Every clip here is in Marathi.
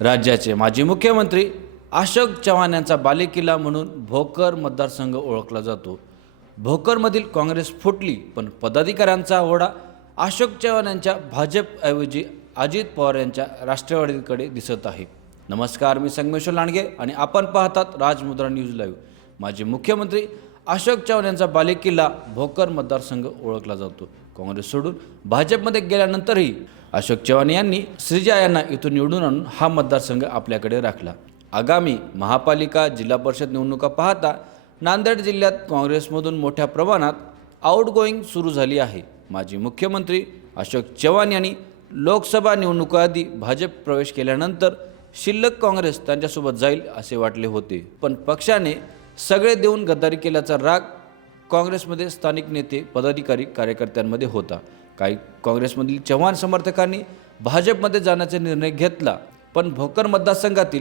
राज्याचे माजी मुख्यमंत्री अशोक चव्हाण यांचा बालेकिल्ला म्हणून भोकर मतदारसंघ ओळखला जातो. भोकरमधील काँग्रेस फुटली पण पदाधिकाऱ्यांचा ओढा अशोक चव्हाण यांच्या भाजपऐवजी अजित पवार यांच्या राष्ट्रवादीकडे दिसत आहे. नमस्कार मी संगमेश्वर लांडगे आणि आपण पाहतात राजमुद्रा न्यूज लाईव्ह. माजी मुख्यमंत्री अशोक चव्हाण यांचा बालेकिल्ला भोकर मतदारसंघ ओळखला जातो. काँग्रेस सोडून भाजपमध्ये गेल्यानंतरही अशोक चव्हाण यांनी श्रीजा यांना इथून निवडून आणून हा मतदारसंघ आपल्याकडे राखला. आगामी महापालिका जिल्हा परिषद निवडणुका पाहता नांदेड जिल्ह्यात काँग्रेसमधून मोठ्या प्रमाणात आउटगोईंग सुरू झाली आहे. माजी मुख्यमंत्री अशोक चव्हाण यांनी लोकसभा निवडणुकाआधी भाजप प्रवेश केल्यानंतर शिल्लक काँग्रेस त्यांच्यासोबत जाईल असे वाटले होते. पण पक्षाने सगळे देऊन गद्दारी केल्याचा राग काँग्रेसमध्ये स्थानिक नेते पदाधिकारी कार्यकर्त्यांमध्ये होता. काही काँग्रेसमधील चव्हाण समर्थकांनी भाजपमध्ये जाण्याचा निर्णय घेतला पण भोकर मतदारसंघातील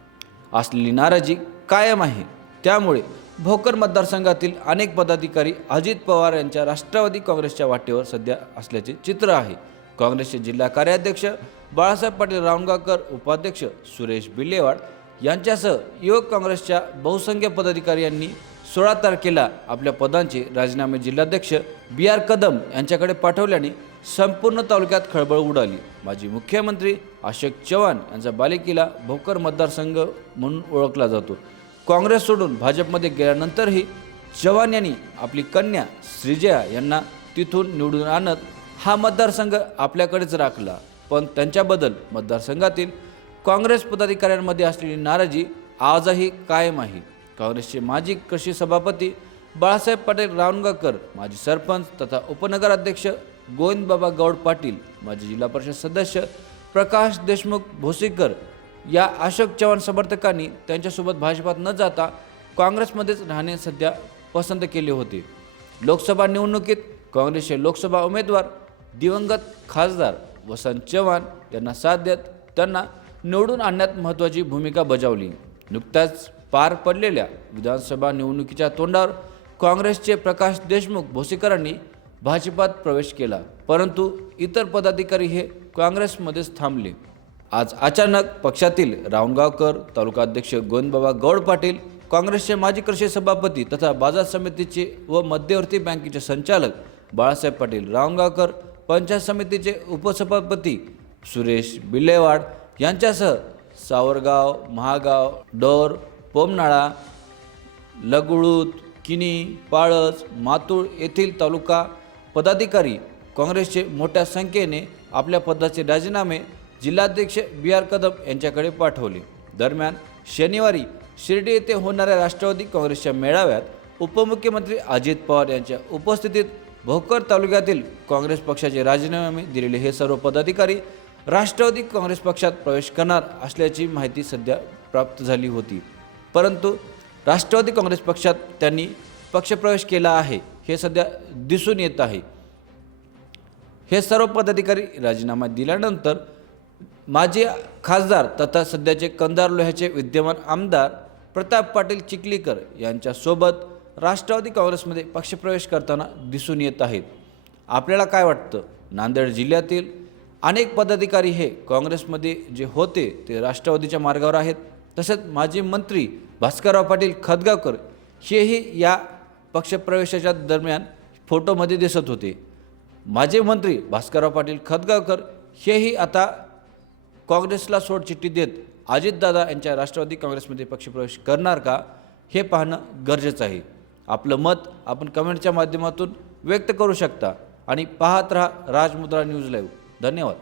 असलेली नाराजी कायम आहे. त्यामुळे भोकर मतदारसंघातील अनेक पदाधिकारी अजित पवार यांच्या राष्ट्रवादी काँग्रेसच्या वाटेवर सध्या असल्याचे चित्र आहे. काँग्रेसचे जिल्हा कार्याध्यक्ष बाळासाहेब पाटील रावणगावकर उपाध्यक्ष सुरेश बिल्लेवाड यांच्यासह युवक काँग्रेसच्या बहुसंख्य पदाधिकारी यांनी सोळा तारखेला आपल्या पदांचे राजीनामे जिल्हाध्यक्ष बी आर कदम यांच्याकडे पाठवल्याने संपूर्ण तालुक्यात खळबळ उडाली. माजी मुख्यमंत्री अशोक चव्हाण यांचा बालिकेला भोकर मतदारसंघ म्हणून ओळखला जातो. काँग्रेस सोडून भाजपमध्ये गेल्यानंतरही चव्हाण यांनी आपली कन्या श्रीजया यांना तिथून निवडून आणत हा मतदारसंघ आपल्याकडेच राखला. पण त्यांच्याबद्दल मतदारसंघातील काँग्रेस पदाधिकाऱ्यांमध्ये असलेली नाराजी आजही कायम आहे. काँग्रेसचे माजी कृषी सभापती बाळासाहेब पाटील रावणगाकर माजी सरपंच तथा उपनगराध्यक्ष गोविंदबाबा गौड पाटील माजी जिल्हा परिषद सदस्य प्रकाश देशमुख भोसीकर या अशोक चव्हाण समर्थकांनी त्यांच्यासोबत भाजपात न जाता काँग्रेसमध्येच राहणे सध्या पसंत केले होते. लोकसभा निवडणुकीत काँग्रेसचे लोकसभा उमेदवार दिवंगत खासदार वसंत चव्हाण यांना साथ देत त्यांना निवडून आणण्यात महत्त्वाची भूमिका बजावली. नुकत्याच पार पडलेल्या विधानसभा निवडणुकीच्या तोंडावर काँग्रेसचे प्रकाश देशमुख भोसेकरांनी भाजपात प्रवेश केला. परंतु इतर पदाधिकारी हे काँग्रेसमध्येच थांबले. आज अचानक पक्षातील रावणगावकर तालुकाध्यक्ष गोविंदबाबा गौड पाटील काँग्रेसचे माजी कृषी सभापती तथा बाजार समितीचे व मध्यवर्ती बँकेचे संचालक बाळासाहेब पाटील रावणगावकर पंचायत समितीचे उपसभापती सुरेश बिल्लेवाड यांच्यासह सावरगाव महागाव डोर पोमनाळा लगुळूत किनी पाळस मातूळ येथील तालुका पदाधिकारी काँग्रेसचे मोठ्या संख्येने आपल्या पदाचे राजीनामे जिल्हाध्यक्ष बी आर कदम यांच्याकडे पाठवले. दरम्यान शनिवारी शिर्डी येथे होणाऱ्या राष्ट्रवादी काँग्रेसच्या मेळाव्यात उपमुख्यमंत्री अजित पवार यांच्या उपस्थितीत भोकर तालुक्यातील काँग्रेस पक्षाचे राजीनामे दिलेले हे सर्व पदाधिकारी राष्ट्रवादी काँग्रेस पक्षात प्रवेश करणार असल्याची माहिती सध्या प्राप्त झाली होती. परंतु राष्ट्रवादी काँग्रेस पक्षात त्यांनी पक्षप्रवेश केला आहे हे सध्या दिसून येत आहे. हे सर्व पदाधिकारी राजीनामा दिल्यानंतर माजी खासदार तथा सध्याचे कंदार लोह्याचे विद्यमान आमदार प्रताप पाटील चिखलीकर यांच्यासोबत राष्ट्रवादी काँग्रेसमध्ये पक्षप्रवेश करताना दिसून येत आहेत. आपल्याला काय वाटतं? नांदेड जिल्ह्यातील अनेक पदाधिकारी हे काँग्रेसमध्ये जे होते ते राष्ट्रवादीच्या मार्गावर आहेत. तसेच माजी मंत्री भास्करराव पाटील खदगावकर हेही या पक्षप्रवेशाच्या दरम्यान फोटोमध्ये दिसत होते. माजी मंत्री भास्करराव पाटील खदगावकर हेही आता काँग्रेसला सोडचिठ्ठी देत अजितदादा यांच्या राष्ट्रवादी काँग्रेसमध्ये पक्षप्रवेश करणार का हे पाहणं गरजेचं आहे. आपलं मत आपण कमेंटच्या माध्यमातून व्यक्त करू शकता आणि पाहत राहा राजमुद्रा न्यूज लाईव्ह. धन्यवाद.